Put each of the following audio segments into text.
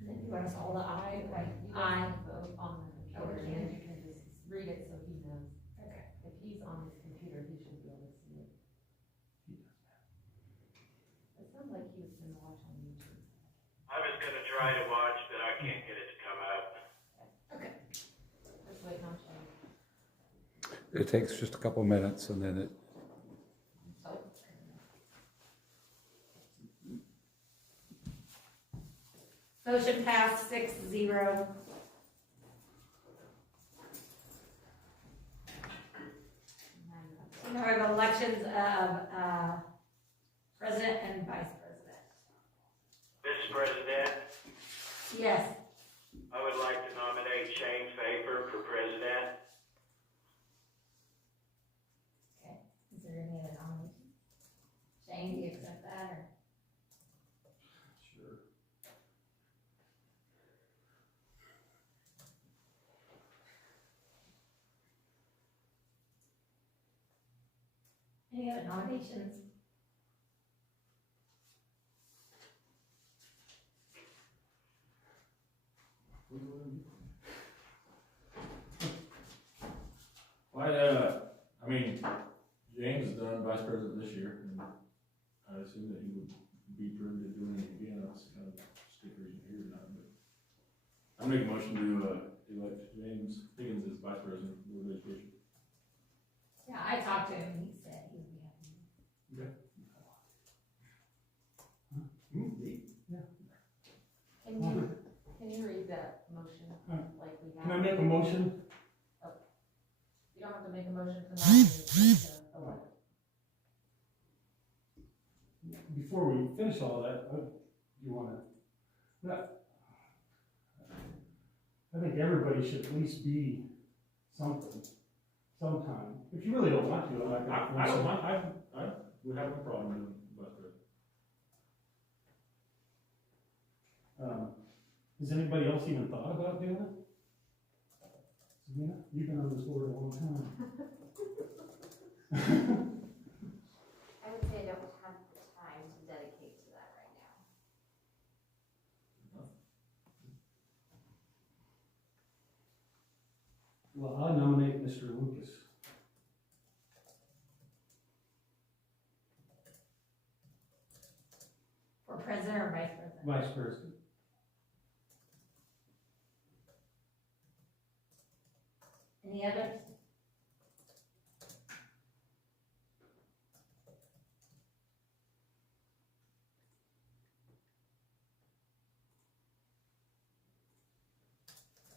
And then you want us all to aye, right? You Aye. guys vote on the computer, and then you can just read it so he knows. Okay. If he's on his computer, he should be able to see it. It sounds like he was gonna watch on YouTube. I was gonna try to watch, but I can't get it to come up. Okay. Just waiting on Shane. It takes just a couple minutes and then it, Motion passed 6-0. So now we have elections of president and vice president. Mr. President, Yes. I would like to nominate Shane Faber for president. Okay. Is there any other nomination? Shane, do you accept that or? sure. Any other nominations? I mean, James has done vice president this year, and I assume that he would be privy to doing it again. That's kind of stickers in here or not, but I make a motion to elect James Higgins as vice president of the Board of Education. Yeah, I talked to him, he said he would be happy. Okay. Can you read that motion like we have? Can I make a motion? You don't have to make a motion tonight, you just elect. Before we finish all that, you wanna, I think everybody should at least be something, sometime. If you really don't want to, I'm not gonna. I don't mind, I would have no problem doing vice president. Has anybody else even thought about doing it? Sabrina, you've been on this board a long time. I would say I don't have the time to dedicate to that right now. Well, I'll nominate Mr. Lucas. For president or vice president? Vice president. Any others?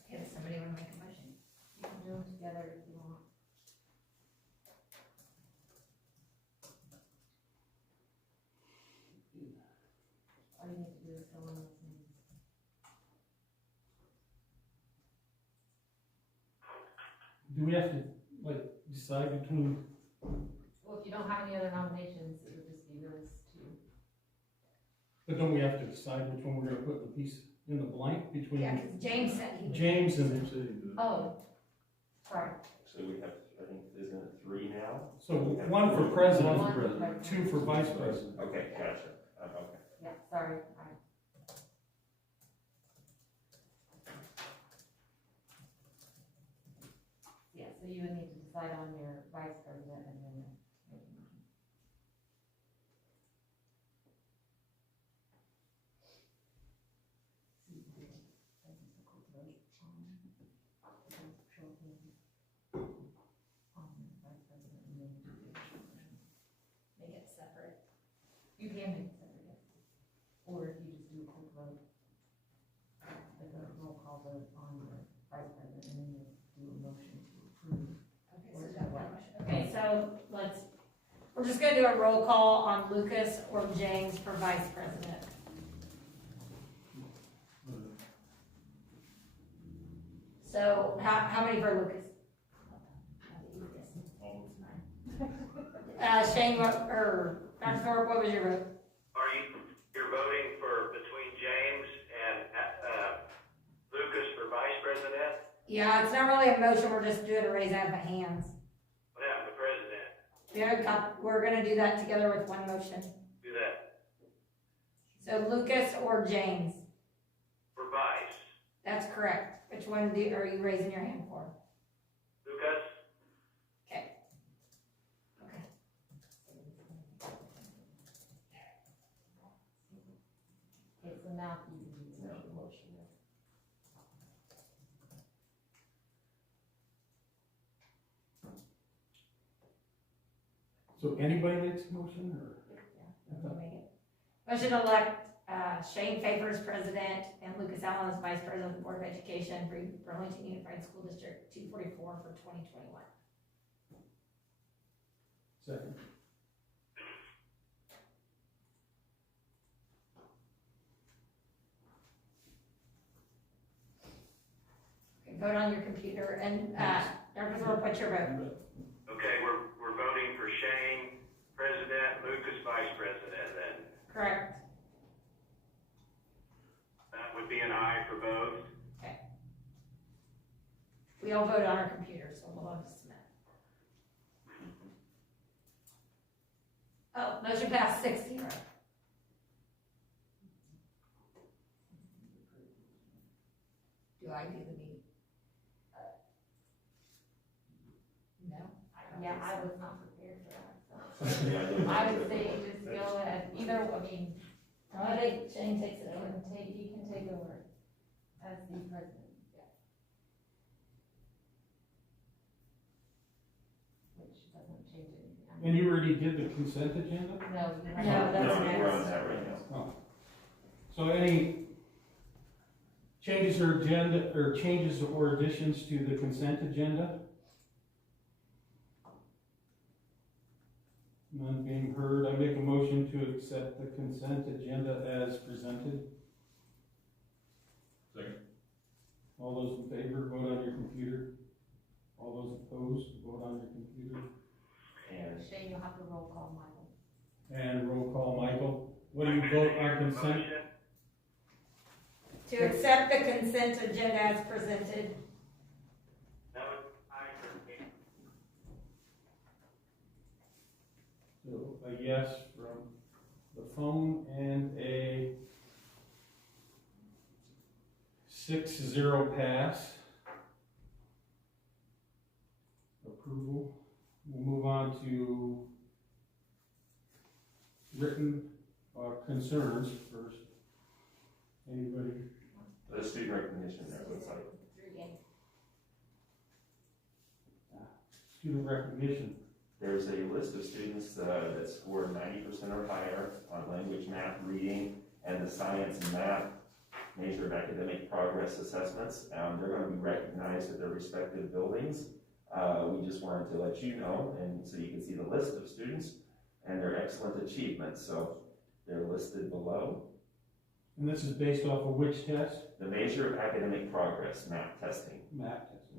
Okay, does somebody want to make a motion? You can do them together if you want. All you need to do is fill in those names. Do we have to, like, decide between, Well, if you don't have any other nominations, it would just be those two. but don't we have to decide which one we're gonna put the piece in the blank between Yeah, because James said he would. James and, Same city, but- Oh, sorry. So we have, I think, isn't it 3 now? so one for president, One for president. 2 for vice president. Okay, gotcha. Okay. Yeah, sorry. I- Yeah, so you would need to decide on your vice president and then make a motion. Make it separate. You can make it separate, yes. Or if you just do a quick vote, like a roll call vote on the vice president, and then you do a motion to approve. Okay, so that's one motion. Okay, so we're just gonna do a roll call on Lucas or James for vice president. So how many for Lucas? Shane, or Dr. Thorpe, what was your vote? You're voting for between James and, Lucas for vice president? Yeah, it's not really a motion, we're just doing a raise of hands. What happened to president? We're gonna do that together with one motion. Do that. So Lucas or James? For vice That's correct. Which one are you raising your hand for? Lucas? Okay. Okay. Okay, so now you can do the Now motion. the motion, yeah. So anybody makes a motion, or? You make it. Motion to elect Shane Faber as president and Lucas Allen as vice president of the Board of Education for Burlington Unified School District 244 for 2021. Second. Okay, vote on your computer, and Dr. Thorpe, what's your vote? Okay, we're voting for Shane, president, Lucas, vice president, then. Correct. That would be an aye for both. We all vote on our computer, so we'll have to submit. Oh, motion passed 6-0. Do I do the meeting? No? Yeah, I was not prepared for that, so. Yeah, I didn't- I would say just go ahead, either, I mean, I think Shane takes it over. you can take over as the president. Which doesn't change anything. I mean, And you already did the consent agenda? No, you have. No, that's No, we're on next. that right now. Oh. So any changes or agenda, or changes or additions to the consent agenda? None being heard, I make a motion to accept the consent agenda as presented. Second. All those in favor, vote on your computer. All those opposed, vote on your computer. And Shane, you'll have to roll call Michael. And roll call, Michael. What do you vote on consent? Motion. To accept the consent agenda as presented. That was aye for me. So a yes from the phone and a 6-0 pass. Approval. We'll move on to written concerns first. Anybody? the student recognition there, looks like. Student recognition. There's a list of students that scored 90% or higher on language, math, reading, and the science and math measure of academic progress assessments. They're going to be recognized at their respective buildings. We just wanted to let you know, and so you can see the list of students and their excellent achievements. So they're listed below. And this is based off of which test? The measure of academic progress, math testing. Math test.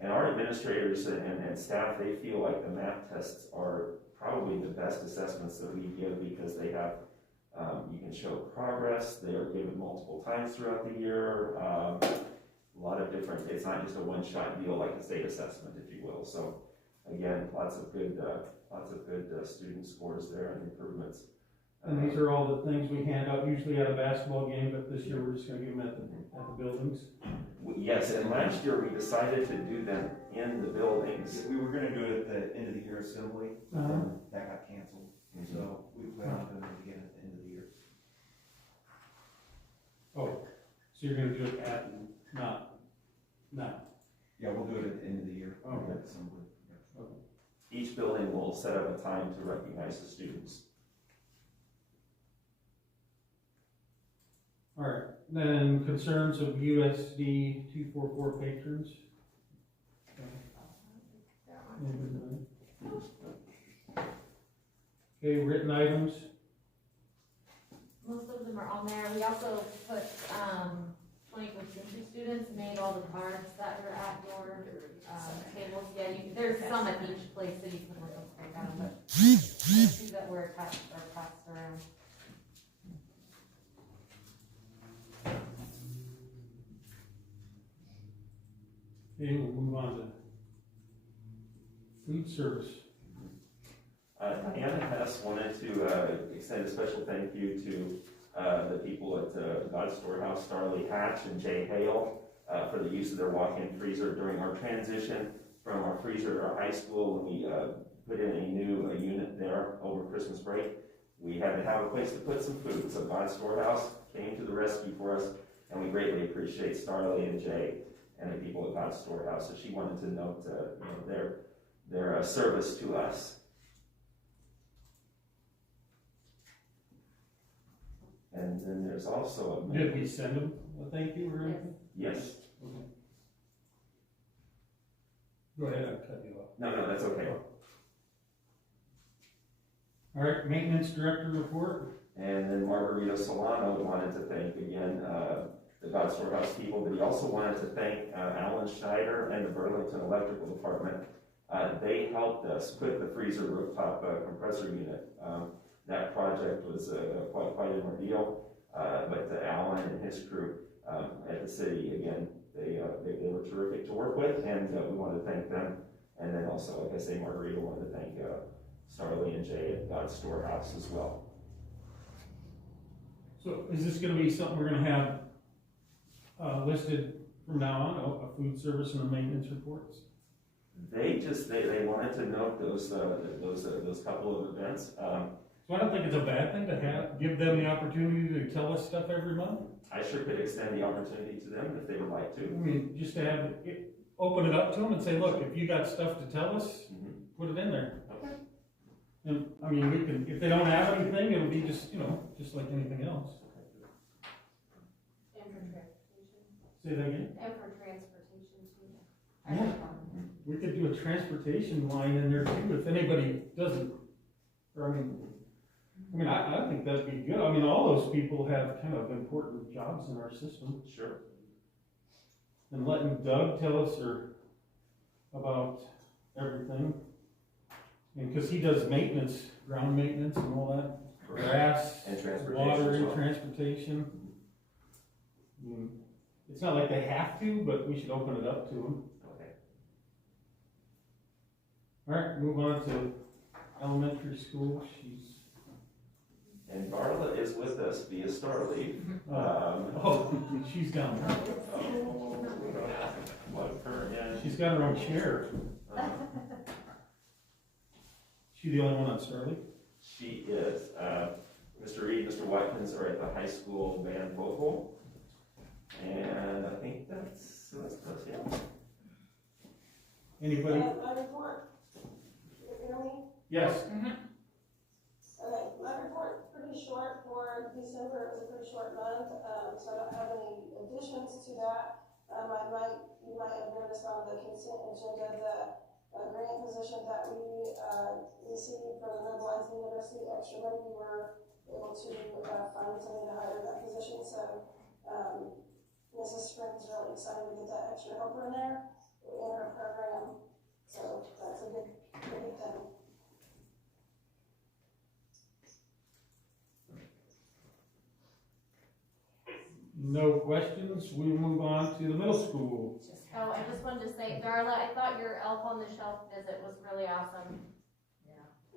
And our administrators and staff, they feel like the math tests are probably the best assessments that we give because they have, you can show progress, they are given multiple times throughout the year, a lot of different, it's not just a one-shot deal like a state assessment, if you will. So again, lots of good student scores there and improvements. And these are all the things we hand out usually at a basketball game, but this year we're just gonna give them at the buildings. Yes, and last year we decided to do them in the buildings. We were gonna do it at the end of the year assembly, that got canceled, so we plan on doing it again at the end of the year. Oh, so you're gonna do it at, not. Yeah, we'll do it at the end of the year. Okay. at assembly. Yeah. Each building will set up a time to recognize the students. All right, then concerns of USD 244 patrons. Okay, written items. Most of them are on there. We also put, 21st century students made all the cards that were at your, tables. Yeah, there's some at each place that you can look up, but the two that were attached are passed around. Okay, we'll move on to food service. Anna Hess wanted to extend a special thank you to the people at God's Storehouse, Starley Hatch and Jay Hale, for the use of their walk-in freezer during our transition from our freezer to our high school when we put in a new unit there over Christmas break. We had to have a place to put some food, so God's Storehouse came to the rescue for us, and we greatly appreciate Starley and Jay and the people at God's Storehouse. So she wanted to note their service to us. And then there's also a... Did we send them a thank you or anything? Yes. Okay. Go ahead, I'll cut you off. No, that's okay. All right, maintenance director report. And then Margarita Solano wanted to thank again the God Storehouse people, but he also wanted to thank Alan Schneider and the Burlington Electrical Department. They helped us put the freezer rooftop compressor unit. That project was quite an ordeal, but Alan and his crew at the city, again, they were terrific to work with, and we wanted to thank them. And then also, like I say, Margarita wanted to thank Starley and Jay at God's Storehouse as well. So is this gonna be something we're gonna have listed from now on, a food service and a maintenance reports? They wanted to note those couple of events. So I don't think it's a bad thing to give them the opportunity to tell us stuff every month. I sure could extend the opportunity to them if they would like I to. mean, just to have it, open it up to them and say, look, if you got stuff to tell us, put it in there. Okay. And, I mean, we can, if they don't have anything, it'll be just, just like anything else. And for transportation. Say that again? And for transportation too. Yeah. We could do a transportation line in there too, if anybody doesn't, or I think that'd be good. I mean, all those people have kind of important jobs in our system. Sure. And letting Doug tell us about everything. And because he does maintenance, ground maintenance and all that, grass, And transportation water, as and well. transportation. I mean, it's not like they have to, but we should open it up to them. Okay. All right, move on to elementary school. And Darla is with us via Starleaf. She's down there. Plug her in. She's got her own chair. She the only one on Starleaf? She is. Mr. Reed, Mr. Watkins are at the high school band vocal. And I think that's yeah. Anybody? My report, you hear me? Yes. Okay, my report's pretty short for December. It was a pretty short month, so I don't have any additions to that. You might have noticed on the consent agenda the grant position that we received for the Midwest University extra money. We were able to find somebody to hire that position, so Mrs. Springs is really excited to get that extra helper in there in her program. So that's a good thing. No questions. We move on to the middle school. Oh, I just wanted to say, Darla, I thought your Elf on the Shelf visit was really awesome.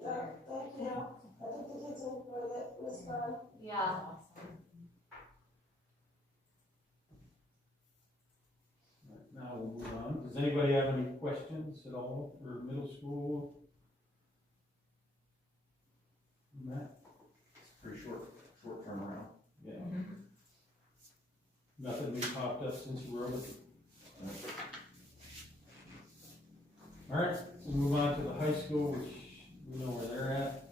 Yeah, thank you. I think the kids enjoyed it. It was fun. Yeah. Now we'll move on. Does anybody have any questions at all for middle school? Matt? It's a pretty short turnaround. Yeah. Nothing new popped up since you wrote it? All right, so move on to the high school, which we know where they're at.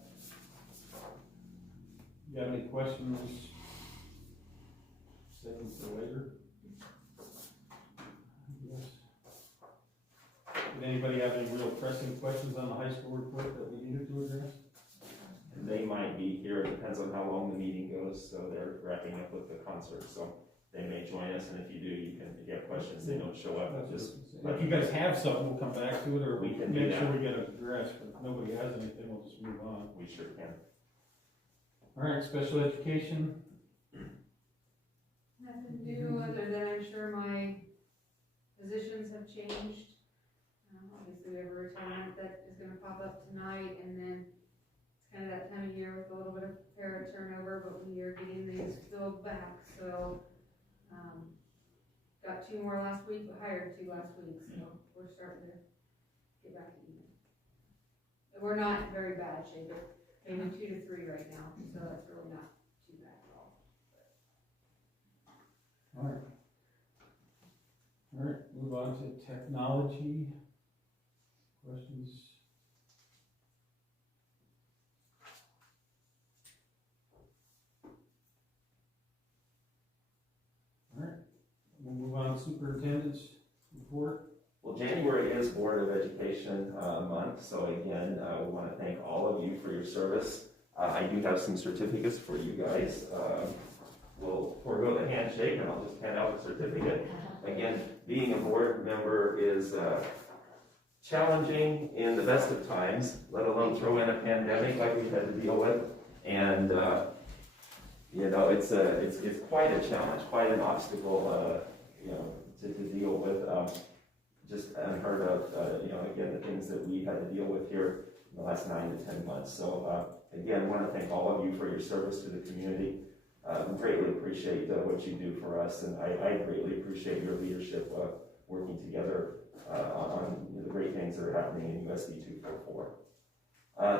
You have any questions? Save them for later. Yes. Did anybody have any real pressing questions on the high school report that we needed to address? And they might be here. It depends on how long the meeting goes. So they're wrapping up with the concert. So they may join us. And if you do, if you have questions, they don't show up. Just If you guys have something, we'll come back to it, or We can do make sure that. we get it addressed, but if nobody has anything, we'll just move on. we sure can. All right, special education, Nothing new, other than I'm sure my positions have changed. Obviously, we have a retirement that is gonna pop up tonight, and then it's kind of that time of year with a little bit of parent turnover, but we are getting these filled back, so, got 2 more last week, but hired 2 last week, so we're starting to get back to even. We're not in very bad shape, maybe 2 to 3 right now, so that's really not too bad at all. Alright. Alright, move on to technology. Questions? Alright, we'll move on to superintendent's report. Well, January is Board of Education month, so again, we want to thank all of you for your service. I do have some certificates for you guys. We'll forego the handshake and I'll just hand out the certificate. Again, being a board member is challenging in the best of times, let alone throw in a pandemic like we've had to deal with. And you know, it's quite a challenge, quite an obstacle, you know, to deal with. Just unheard of, you know, again, the things that we had to deal with here in the last 9 to 10 months. So again, want to thank all of you for your service to the community. We greatly appreciate what you do for us, and I greatly appreciate your leadership working together on the great things that are happening in USD 244.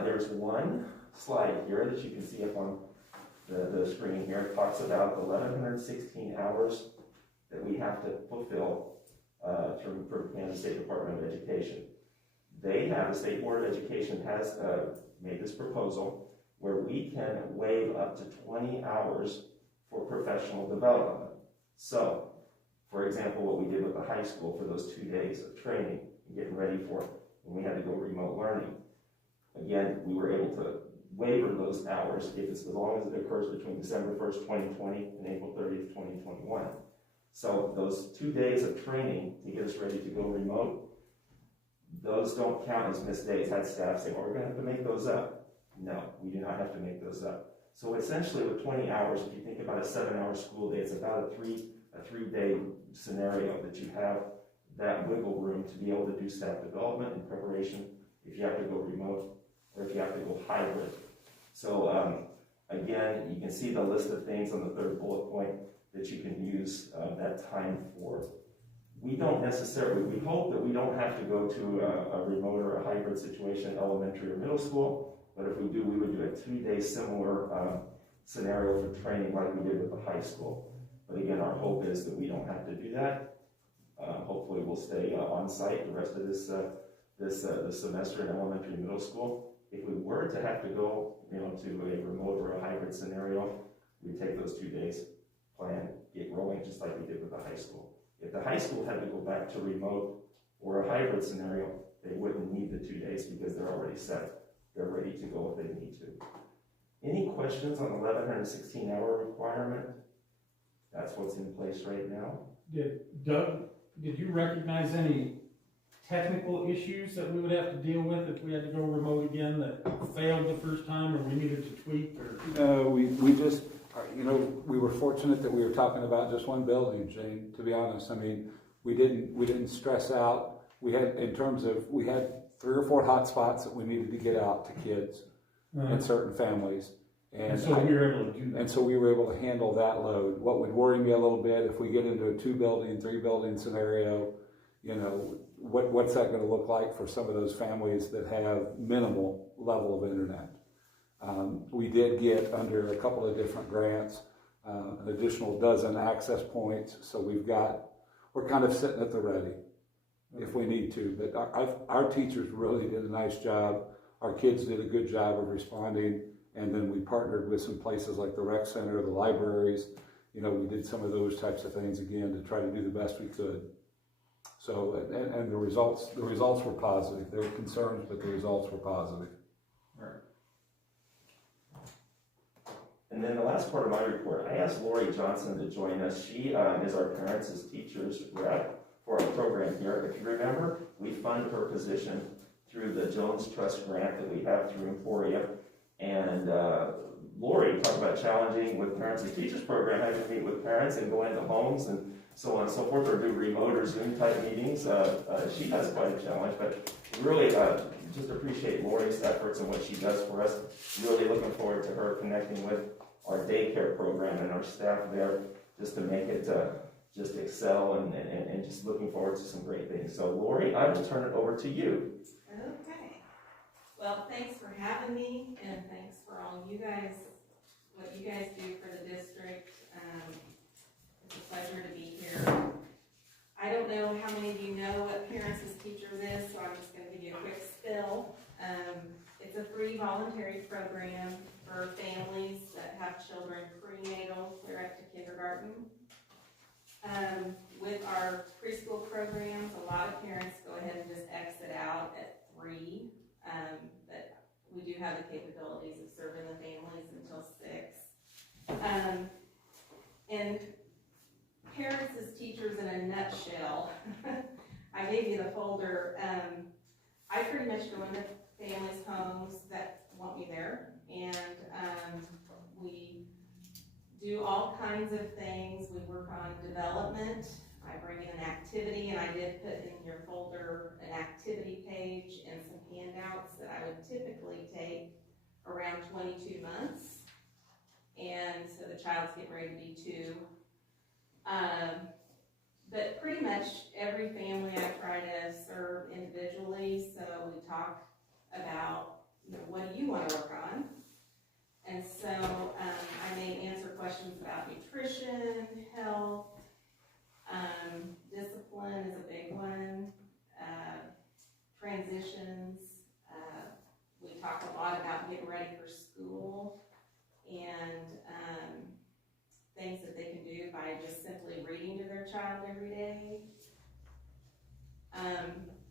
There's one slide here that you can see up on the screen here. It talks about the 1,116 hours that we have to fulfill for the Kansas State Department of Education. The State Board of Education has made this proposal where we can waive up to 20 hours for professional development. So, for example, what we did with the high school for those 2 days of training and getting ready for when we had to go remote learning. Again, we were able to waiver those hours if it's as long as it occurs between December 1st, 2020 and April 30th, 2021. So those 2 days of training to get us ready to go remote, those don't count as missed days. Had staff say, well, we're going to have to make those up. No, we do not have to make those up. So essentially with 20 hours, if you think about a 7-hour school day, it's about a three-day scenario that you have that wiggle room to be able to do staff development and preparation if you have to go remote or if you have to go hybrid. So again, you can see the list of things on the 3rd bullet point that you can use that time for. We don't necessarily, we hope that we don't have to go to a remote or a hybrid situation, elementary or middle school, but if we do, we would do a 2-day similar scenario for training like we did with the high school. But again, our hope is that we don't have to do that. Hopefully we'll stay on site the rest of this semester in elementary and middle school. If we were to have to go, you know, to a remote or a hybrid scenario, we take those 2 days, plan, get rolling just like we did with the high school. If the high school had to go back to remote or a hybrid scenario, they wouldn't need the 2 days because they're already set. They're ready to go if they need to. Any questions on the 1,116-hour requirement? That's what's in place right now. Doug, did you recognize any technical issues that we would have to deal with if we had to go remote again that failed the first time or we needed to tweak? Or No, we just, you know, we were fortunate that we were talking about just one building, Jane, to be honest. I mean, we didn't stress out. We had 3 or 4 hot spots that we needed to get out to kids and certain families. And so we were able to do that. And so we were able to handle that load. What would worry me a little bit if we get into a 2-building, 3-building scenario, you know, what's that going to look like for some of those families that have minimal level of internet? We did get under a couple of different grants, an additional 12 access points. So we're kind of sitting at the ready if we need to. But our teachers really did a nice job. Our kids did a good job of responding. And then we partnered with some places like the rec center, the libraries. You know, we did some of those types of things again to try to do the best we could. So, and the results were positive. There were concerns, but the results were positive. Right. And then the last part of my report, I asked Lori Johnson to join us. She is our Parents as Teachers rep for our program here. If you remember, we fund her position through the Jones Trust grant that we have through Emporia. And Lori talked about challenging with parents and teachers program, having to meet with parents and go into homes and so on and so forth, or do remote or Zoom type meetings. She has quite a challenge, but really just appreciate Lori's efforts and what she does for us. Really looking forward to her connecting with our daycare program and our staff there just to make it just excel and just looking forward to some great things. So Lori, I will turn it over to you. Okay. Well, thanks for having me, and thanks for all you guys, what you guys do for the district. It's a pleasure to be here. I don't know how many of you know what Parents as Teachers is, so I'm just going to give you a quick spill. It's a free voluntary program for families that have children prenatal clear up to kindergarten. With our preschool programs, a lot of parents go ahead and just exit out at 3, but we do have the capabilities of serving the families until 6. And Parents as Teachers in a nutshell, I gave you the folder. I pretty much go into families' homes that want me there, and we do all kinds of things. We work on development. I bring in an activity, and I did put in your folder an activity page and some handouts that I would typically take around 22 months. And so the child's getting ready to be 2. But pretty much every family I try to serve individually, so we talk about, what do you want to work on? And so I may answer questions about nutrition, health, discipline is a big one, transitions. We talk a lot about getting ready for school and things that they can do by just simply reading to their child every day.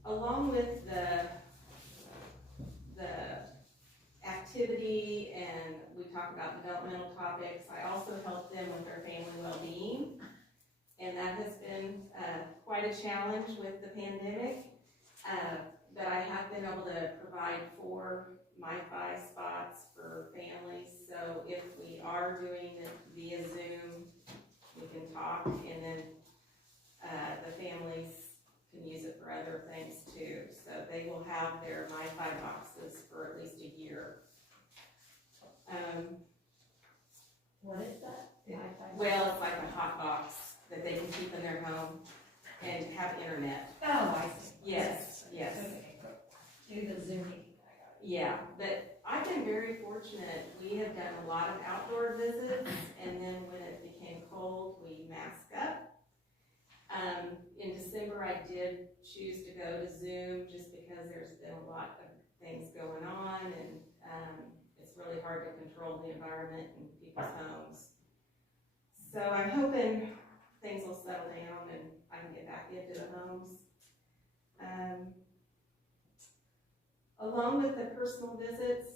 Along with the activity, and we talk about developmental topics, I also help them with their family well-being, and that has been quite a challenge with the pandemic, but I have been able to provide 4 MiFi spots for families, so if we are doing it via Zoom, we can talk, and then the families can use it for other things too. So they will have their MiFi boxes for at least a year. What is that? Well, it's like a hot box that they can keep in their home and have internet. Oh, I see. Yes, yes. Okay. Do the Zoom meeting. Yeah, but I've been very fortunate. We have done a lot of outdoor visits, and then when it became cold, we masked up. In December, I did choose to go to Zoom just because there's been a lot of things going on, and it's really hard to control the environment in people's homes. So I'm hoping things will settle down and I can get back into the homes. Along with the personal visits,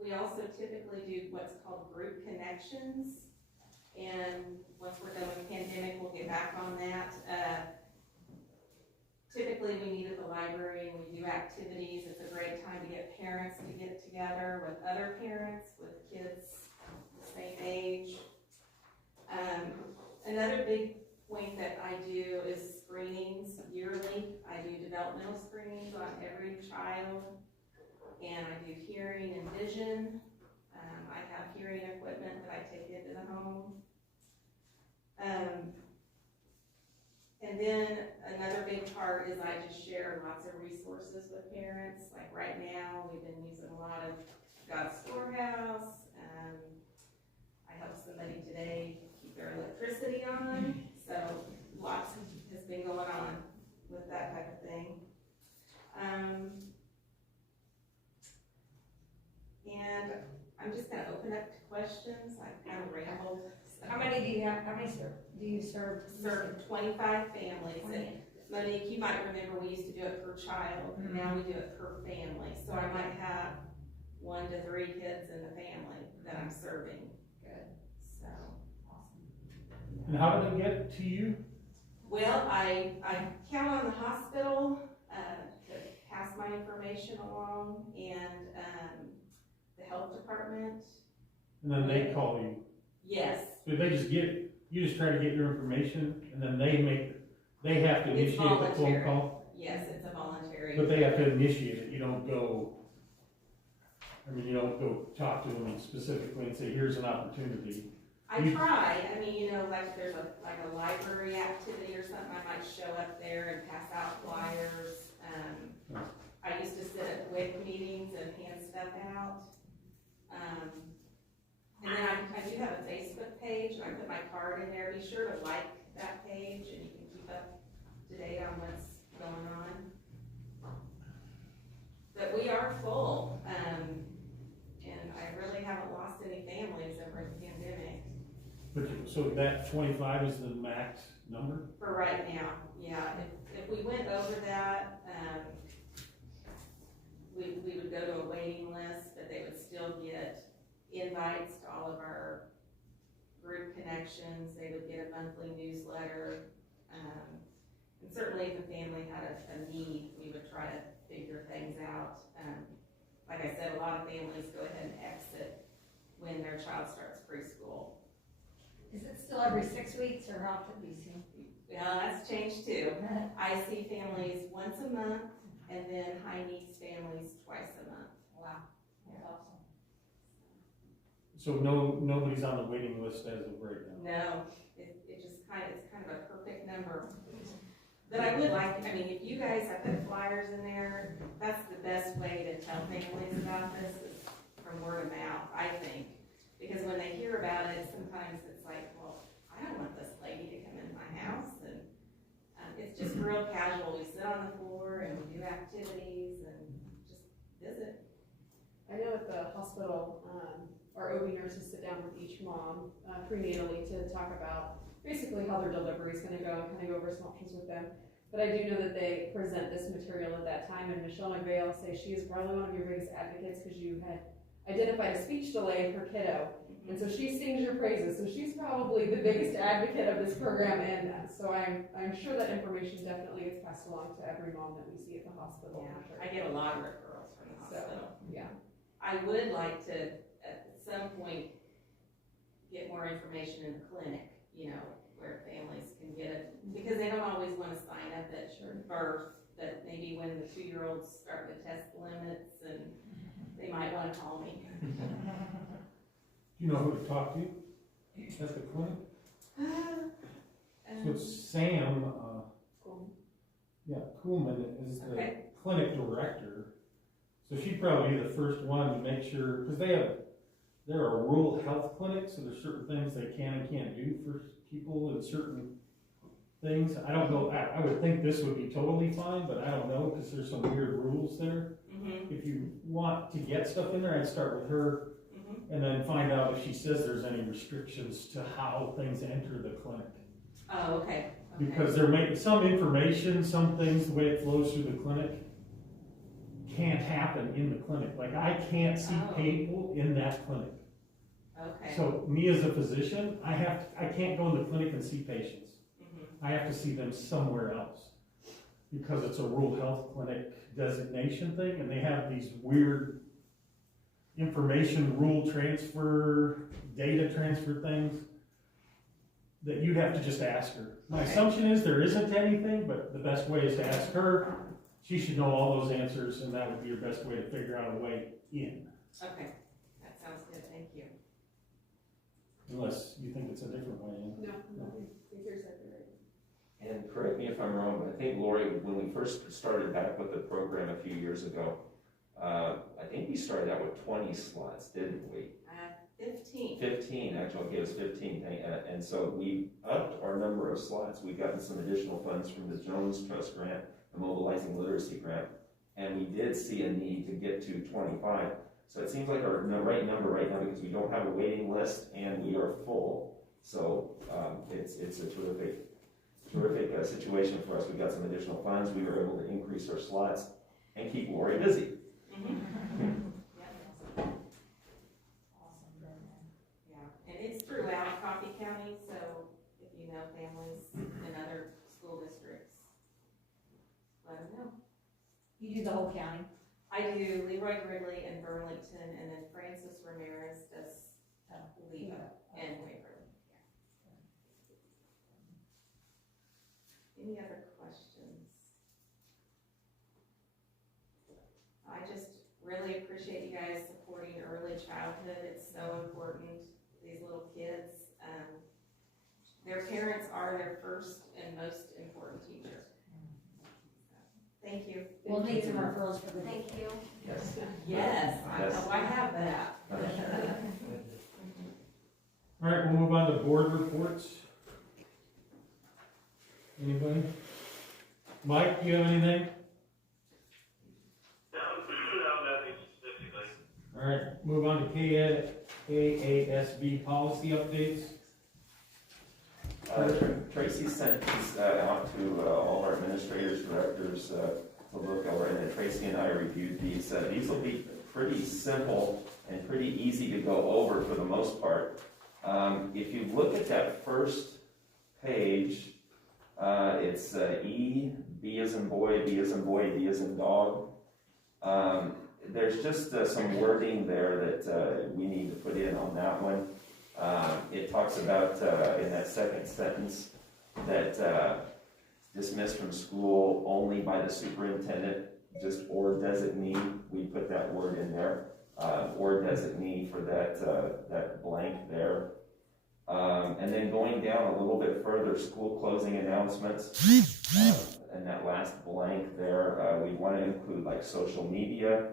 we also typically do what's called group connections. And once we're done with the pandemic, we'll get back on that. Typically, we meet at the library and we do activities. It's a great time to get parents to get together with other parents, with kids the same age. Another big point that I do is screenings yearly. I do developmental screenings on every child, and I do hearing and vision. I have hearing equipment that I take into the home. And then another big part is I just share lots of resources with parents. Like right now, we've been using a lot of God's Storehouse. I helped somebody today keep their electricity on. So lots has been going on with that type of thing. And I'm just gonna open up to questions. I've kind of rambled. How many do you have, how many do you serve? Served 25 families. And Monique, you might remember we used to do it per child, and now we do it per family. So I might have 1 to 3 kids in the family that I'm serving. Good. So. And how do they get to you? Well, I count on the hospital to pass my information along, and the health department, and then they call you. Yes, So they just you just try to get your information, and then they have to It's initiate the phone voluntary. call, yes, it's a voluntary. but they have to initiate it, you don't go, you don't go talk to them specifically and say, here's an opportunity. I try, I mean, you know, like if there's a library activity or something, I might show up there and pass out flyers. I used to sit at WIC meetings and hand stuff out. And then I do have a Facebook page, and I put my card in there. Be sure to like that page, and you can keep up to date on what's going on. But we are full, and I really haven't lost any families over the pandemic. But, so that 25 is the max number? For right now, yeah. If we went over that, we would go to a waiting list, but they would still get invites to all of our group connections. They would get a monthly newsletter. And certainly if a family had a need, we would try to figure things out. Like I said, a lot of families go ahead and exit when their child starts preschool. Is it still every 6 weeks, or how often do you see? Yeah, that's changed too. I see families once a month, and then high needs families twice a month. Wow, that's awesome. So nobody's on the waiting list as of right now? No, it's kind of a perfect number. But I would like, I mean, if you guys have put flyers in there, that's the best way to tell families about this is from word of mouth, I think. Because when they hear about it, sometimes it's like, well, I don't want this lady to come in my house, and it's just real casual. We sit on the floor and we do activities and just visit. I know at the hospital, our OB nurses sit down with each mom prenatally to talk about basically how their delivery is going to go and kind of go over some options with them. But I do know that they present this material at that time, and Michelle McVeigh will say she is probably one of your biggest advocates because you had identified a speech delay in her kiddo. And so she sings your praises. So she's probably the biggest advocate of this program, and so I'm sure that information definitely gets passed along to every mom that we see at the hospital. Yeah, Sure. I get a lot of referrals from the hospital. So, yeah. I would like to, at some point, get more information in the clinic, you know, where families can get it, because they don't always want to sign up at birth, that maybe when the 2-year-olds start to test limits, and they might want to call me. Do you know who to talk to at the clinic? So it's Sam, Kuhlman is the clinic director. So she'd probably be the first one to make sure, because they're a rural health clinic, so there's certain things they can and can't do for people and certain things. I don't know, I would think this would be totally fine, but I don't know, because there's some weird rules there. If you want to get stuff in there, I'd start with her and then find out if she says there's any restrictions to how things enter the clinic. Oh, okay. Because there may be some information, some things, the way it flows through the clinic can't happen in the clinic. Like I can't see people in that clinic. Okay. So me as a physician, I can't go in the clinic and see patients. I have to see them somewhere else because it's a rural health clinic designation thing, and they have these weird information rule transfer, data transfer things that you'd have to just ask her. My assumption is there isn't anything, but the best way is to ask her. She should know all those answers, and that would be your best way to figure out a way in. Okay, that sounds good, thank you. Unless you think it's a different way in. No, I think you're exactly right. And correct me if I'm wrong, but I think Lori, when we first started back with the program a few years ago, I think we started out with 20 slots, didn't we? 15. 15, actually, gave us 15, and so we upped our number of slots. We've gotten some additional funds from the Jones Trust grant, the Mobilizing Literacy grant, and we did see a need to get to 25. So it seems like our right number right now, because we don't have a waiting list and we are full. So it's a terrific situation for us. We got some additional funds. We were able to increase our slots and keep Lori busy. Yeah, and it's throughout Coffee County, so if you know families in other school districts, let them know. You do the whole county? I do Leroy Gridley and Burlington, and then Francis Ramirez does leave and waiver. Any other questions? I just really appreciate you guys supporting early childhood. It's so important, these little kids. Their parents are their first and most important teacher. Thank you. We'll need some referrals for the. Thank you. Yes. Yes, Yes. I have that. All right, we'll move on to board reports. Anybody? Mike, do you have anything? No, nothing specifically. All right, move on to KASB policy updates. Tracy sent this out to all our administrators, directors to look over, and then Tracy and I reviewed these. These will be pretty simple and pretty easy to go over for the most part. If you look at that first page, it's E, B as in boy, B as in boy, D as in dog. There's just some wording there that we need to put in on that one. It talks about, in that second sentence, that dismissed from school only by the superintendent, just or designee. We put that word in there, or designee for that blank there. And then going down a little bit further, school closing announcements, and that last blank there, we want to include like social media,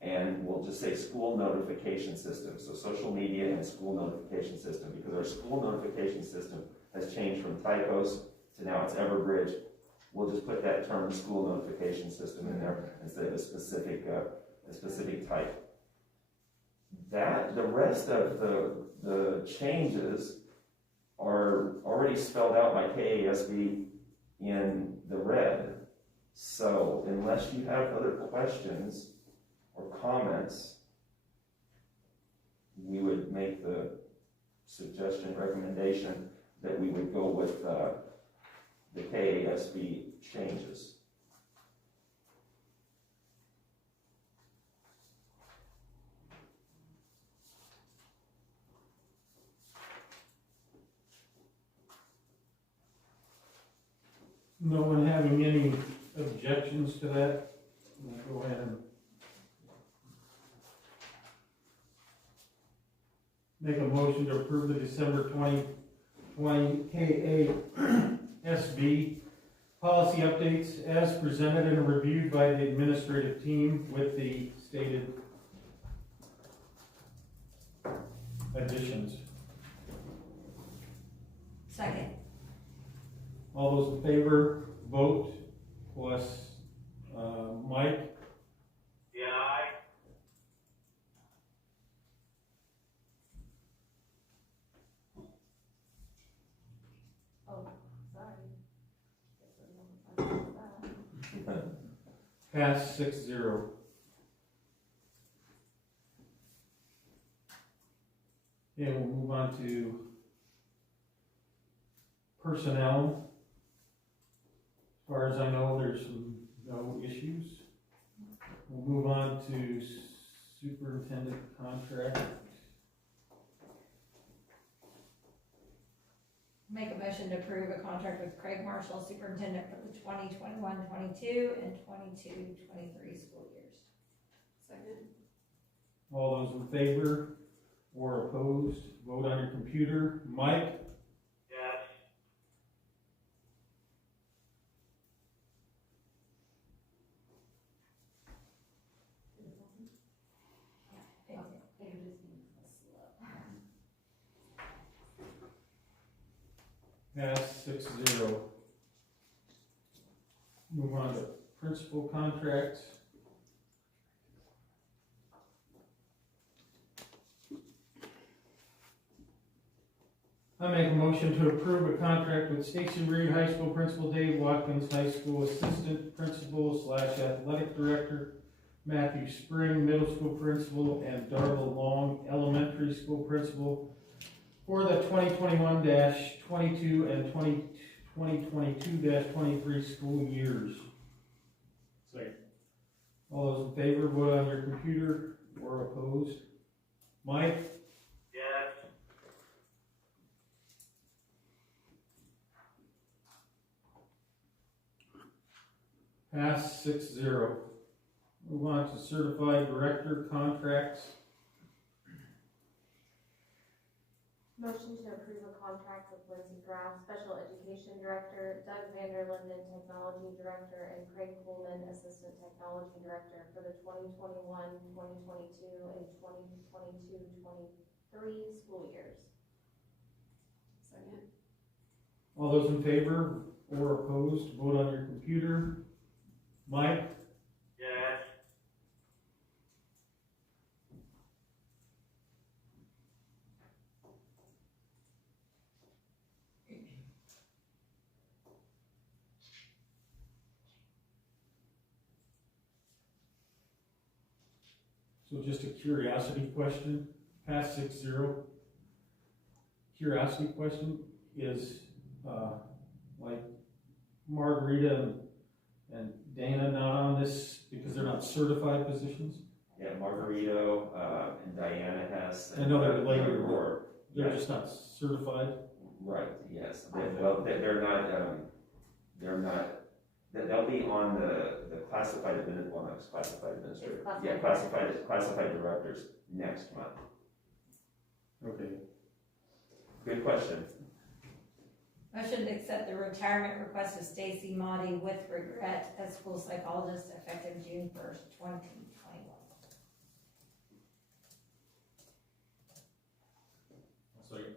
and we'll just say school notification system. So social media and school notification system, because our school notification system has changed from typos to now it's Everbridge. We'll just put that term school notification system in there instead of a specific type. The rest of the changes are already spelled out by KASB in the red. So unless you have other questions or comments, we would make the suggestion, recommendation that we would go with the KASB changes. No one having any objections to that? I'll go ahead and make a motion to approve the December 2020 KASB policy updates as presented and reviewed by the administrative team with the stated additions. Second. All those in favor, vote, plus Mike. Yeah, aye. Oh, sorry. Pass 6-0. And we'll move on to personnel. As far as I know, there's no issues. We'll move on to superintendent contract. Make a motion to approve a contract with Craig Marshall, superintendent for the 2021-22 and 22-23 school years. Second. All those in favor or opposed, vote on your computer. Mike? Yes. Pass 6-0. Move on to principal contracts. I make a motion to approve a contract with Stacy Reed High School Principal Dave Watkins, High School Assistant Principal / Athletic Director Matthew Spring, Middle School Principal, and Darla Long, Elementary School Principal, for the 2021-22 and 2022-23 school years. Second. All those in favor, vote on your computer or opposed. Mike? Yes. Pass 6-0. Move on to certified director contracts. Motion to approve a contract with Lindsey Brown, Special Education Director, Doug Vanderlinden, Technology Director, and Craig Coleman, Assistant Technology Director for the 2021, 2022, and 2022-23 school years. Second. All those in favor or opposed, vote on your computer. Mike? Yes. So just a curiosity question, pass 6-0. Curiosity question is, like Margarita and Dana not on this because they're not certified positions? Yeah, Margarito, and Diana Hess. I know they're later, Or, they're just not certified? right, yes. Well, they're not, they'll be on the classified administrator. Yeah, classified directors next month. Okay. Good question. Motion to accept the retirement request of Stacy Motti with regret as school psychologist effective June 1st, 2021. Second.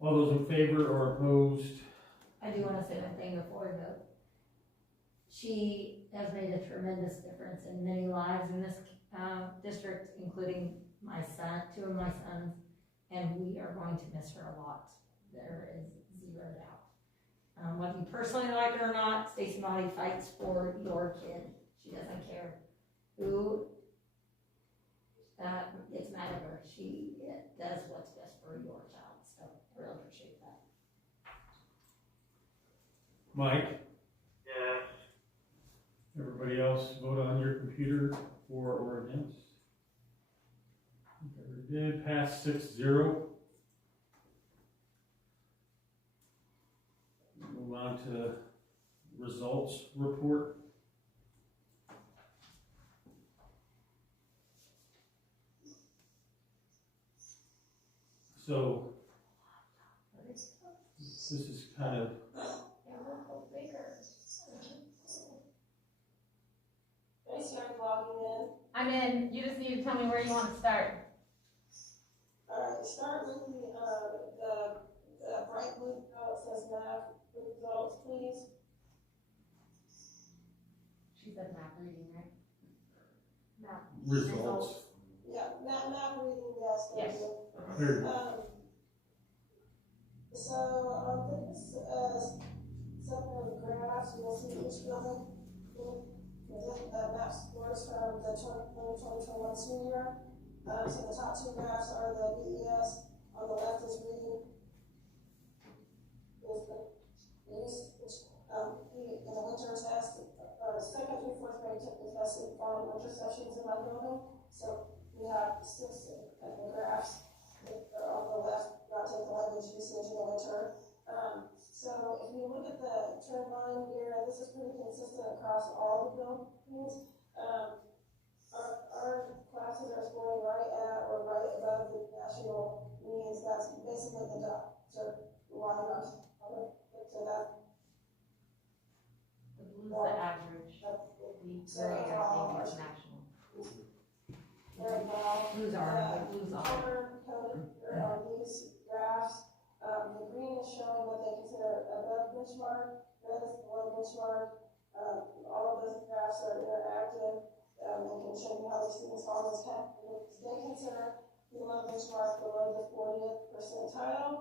All those in favor or opposed? I do want to say one thing before we vote. She has made a tremendous difference in many lives in this district, including my son, 2 of my sons, and we are going to miss her a lot. There is zero doubt. Whether you personally like her or not, Stacy Motti fights for your kid. She doesn't care who gets mad at her. She does what's best for your child. So I really appreciate that. Mike? Yes. Everybody else vote on your computer for or against? Very good, pass 6-0. Move on to results report. So, this is kind of, They start logging in. I'm in, you just need to tell me where you want to start. Alright, start with the bright blue that says math results, please. She said map reading, right? Map. results. Yeah, map reading, yes, thank Yes. you. Here. So on this, section of the graphs, you'll see each building, map scores from the 2021 school year. So the top 2 graphs are the BES, on the left is reading. Is the use, which, in the winter test, second through 4th grade took the test in fall and winter sessions in my building. So we have 6 graphs that are on the left, not take the language usage in the winter. So if you look at the trend line here, this is pretty consistent across all the buildings. Our classes are scoring right at or right above the national means. That's basically the doctor line on so that. The blue's the average, the gray, I think, is national. Right now, Blues are, blues are. color-coded on these graphs. The green is showing what they consider above benchmark, red is below benchmark. All of those graphs are interactive. They can show you how the students fall in this category. They consider below benchmark below the 40th percentile.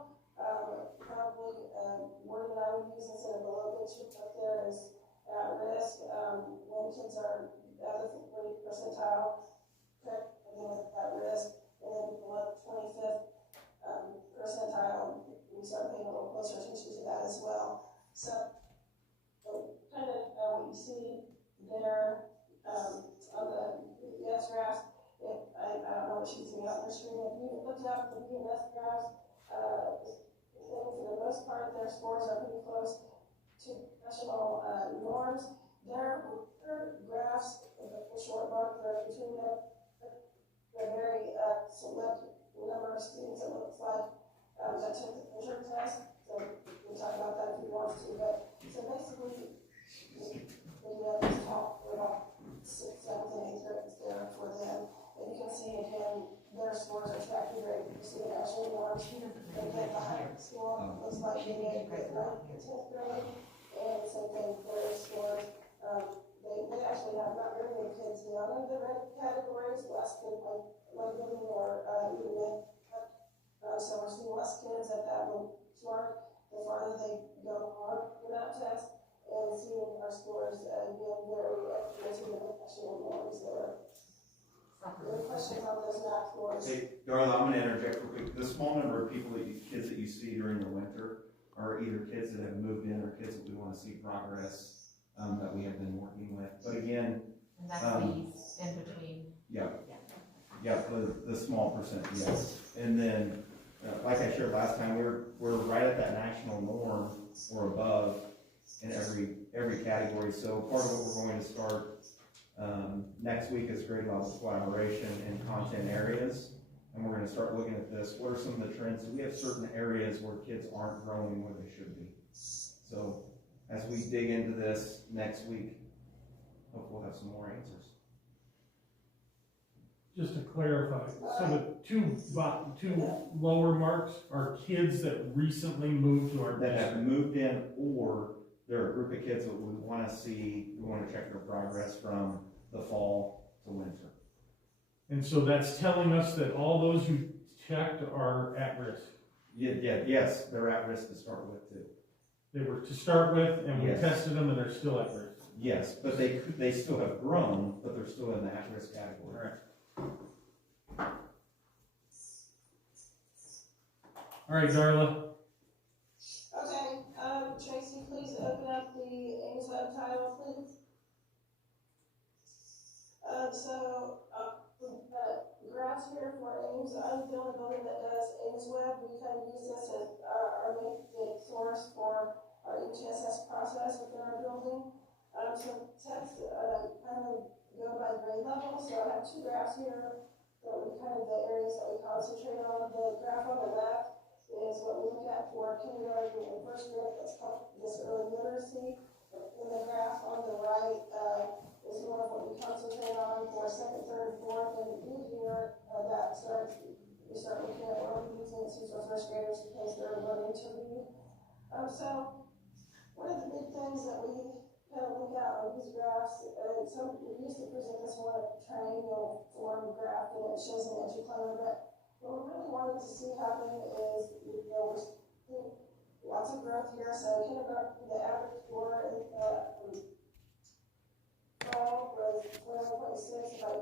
Probably wording I would use instead of below benchmark up there is at risk. When kids are at the 40th percentile, again at risk, and then below 25th percentile, we start paying a little closer attention to that as well. So kind of what you see there. On the BS graphs, I don't know what she's doing out on the screen. If you looked at the BS graphs, for the most part, their scores are pretty close to professional norms. Their graphs, the short mark, they're between them, they're very, select number of students, it looks like, that took the measure test, so we'll talk about that if you want to, but, so basically, looking at this top, we're about 6th, 7th, and 8th grades there for them, and you can see again, their scores are tracking very, you see the actual ones, and again, the higher school, looks like they get 9th, 10th grade, and same thing for their scores, they actually have not very many kids down in the red categories, less than like living or even so we're seeing less kids at that one mark the farther they go on the map test, and seeing our scores again very mentioned in the national norms there. Any questions on those map scores? Hey, Darla, I'm gonna interject real quick. The small number of kids that you see during the winter are either kids that have moved in or kids that we wanna see progress, that we have been working with. But again, And that's these in between. yeah, the small percent, yes. And then, like I shared last time, we're right at that national norm or above in every category. So part of what we're going to start next week is grade level collaboration in content areas. And we're going to start looking at this. What are some of the trends? So we have certain areas where kids aren't growing where they should be. So as we dig into this next week, hopefully we'll have some more answers. Just to clarify, so the two lower marks are kids that recently moved to our That district. have moved in, or there are a group of kids that we want to check their progress from the fall to winter. And so that's telling us that all those who checked are at risk. Yes, they're at risk to start with too. They were to start with, and we Yes. tested them, and they're still at risk. Yes, but they still have grown, but they're still in the at-risk category. Correct. All right, Darla. Okay, Tracy, please open up the Ames web title, please. The graphs here for Ames, I'm the only building that does Ames web. We kind of use this as our main data source for our HSS process within our building. So text, kind of go by grade level, so I have two graphs here that we kind of the areas that we concentrate on. The graph on the left is what we look at for kindergarten and first grade, that's called this early literacy. And the graph on the right is more of what we concentrate on for second, third, fourth, and mid-year. We start looking at world literacy for first graders because they're learning to read. So one of the big things that we kind of look at on these graphs, we used to present this more like a triangle form graph, and it shows an entry plan, but what we really wanted to see happen is, we're seeing lots of growth here. So kindergarten, the average score in fall was 12.6, by